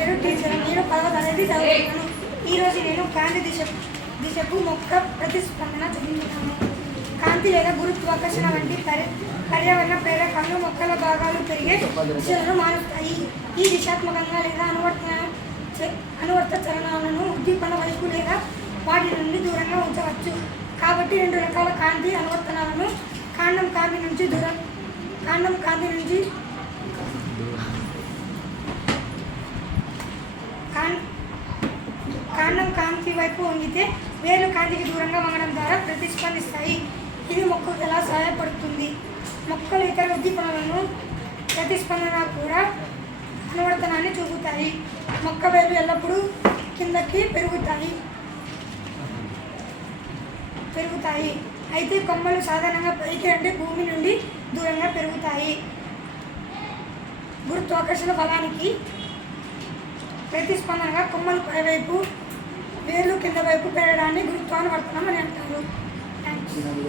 పేరు టీచర్. నేను 10వ తరగతి చదువుతున్నాను. ఈరోజు నేను కాంతి దిశకు మొక్క ప్రతిస్పందన చూపించాను. కాంతి లేదా గురుత్వాకర్షణ వంటి పర్యావరణ ప్రేరకాలు మొక్కల భాగాలు పెరిగే దిశలను మారుస్తాయి. ఈ దిశాత్మకంగా లేదా అనువర్త చలనాలను ఉద్దీపన వైపు లేదా వాటి నుండి దూరంగా ఉంచవచ్చు. కాబట్టి 2 రకాల కాంతి అనువర్తనాలను కాండం కాంతి వైపు వంగితే వేర్లు కాంతికి దూరంగా వంగడం ద్వారా ప్రతిస్పందిస్తాయి. ఇది మొక్కకు ఎలా సహాయపడుతుంది? మొక్కలు ఇతర ఉద్దీపనలను ప్రతిస్పందన కూడా అనువర్తనాన్ని చూపుతాయి. మొక్క వేర్లు ఎల్లప్పుడూ కిందకి పెరుగుతాయి. అయితే కొమ్మలు సాధారణంగా పైకి అంటే భూమి నుండి దూరంగా పెరుగుతాయి. గురుత్వాకర్షణ బలానికి ప్రతిస్పందనగా కొమ్మలు పైవైపు వేర్లు కింద వైపు పెరగడాన్ని గురుత్వానువర్తనం అని అంటారు. థ్యాంక్స్.